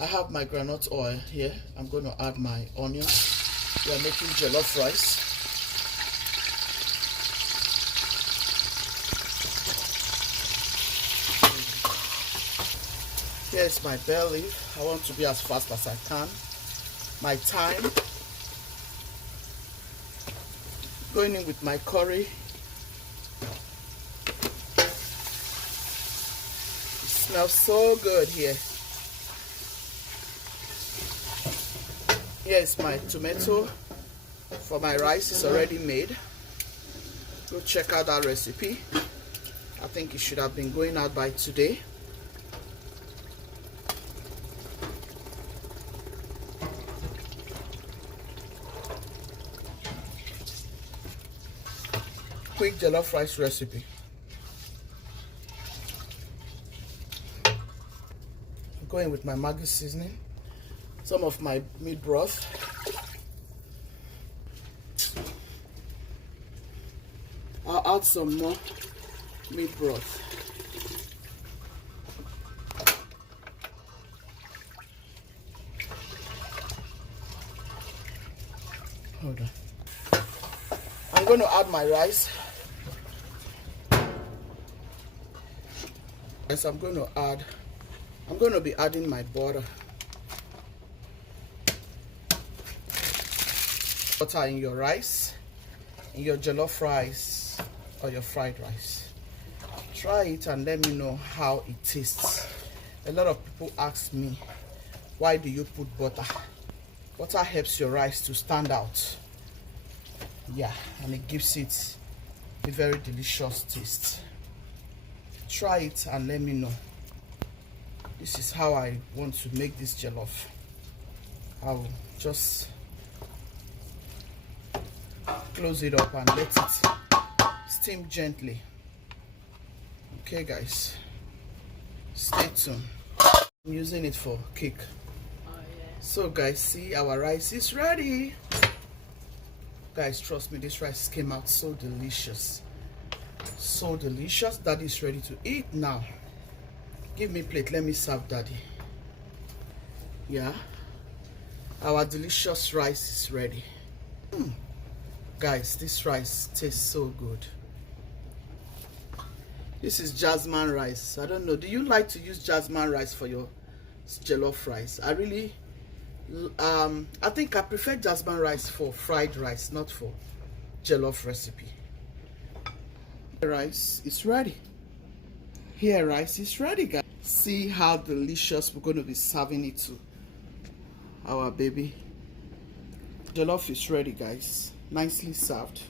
I have my groundnut oil here. I'm going to add my onion. We are making jollof rice. Here's my bay leaf. I want to be as fast as I can. My thyme. Going in with my curry. It smells so good here. Here's my tomato for my rice. It's already made. Go check out that recipe. I think it should have been going out by today. Quick jollof rice recipe. I'm going with my Maggi seasoning. Some of my meat broth. I'll add some more meat broth. Hold on. I'm going to add my rice. Yes, I'm going to be adding my butter. Butter in your rice, in your jollof rice or your fried rice. Try it and let me know how it tastes. A lot of people ask me, why do you put butter? Butter helps your rice to stand out. Yeah, and it gives it a very delicious taste. Try it and let me know. This is how I want to make this jollof. I'll just close it up and let it steam gently. Okay guys, stay tuned. I'm using it for cake. So guys, see, our rice is ready. Guys, trust me, this rice came out so delicious. So delicious. Daddy is ready to eat now. Give me a plate, let me serve daddy. Yeah, our delicious rice is ready. Guys, this rice tastes so good. This is jasmine rice. I don't know, do you like to use jasmine rice for your jollof rice? I really I think I prefer jasmine rice for fried rice, not for jollof recipe. Rice is ready. Here, rice is ready, guys. See how delicious we're going to be serving it to our baby. Jollof is ready, guys. Nicely served.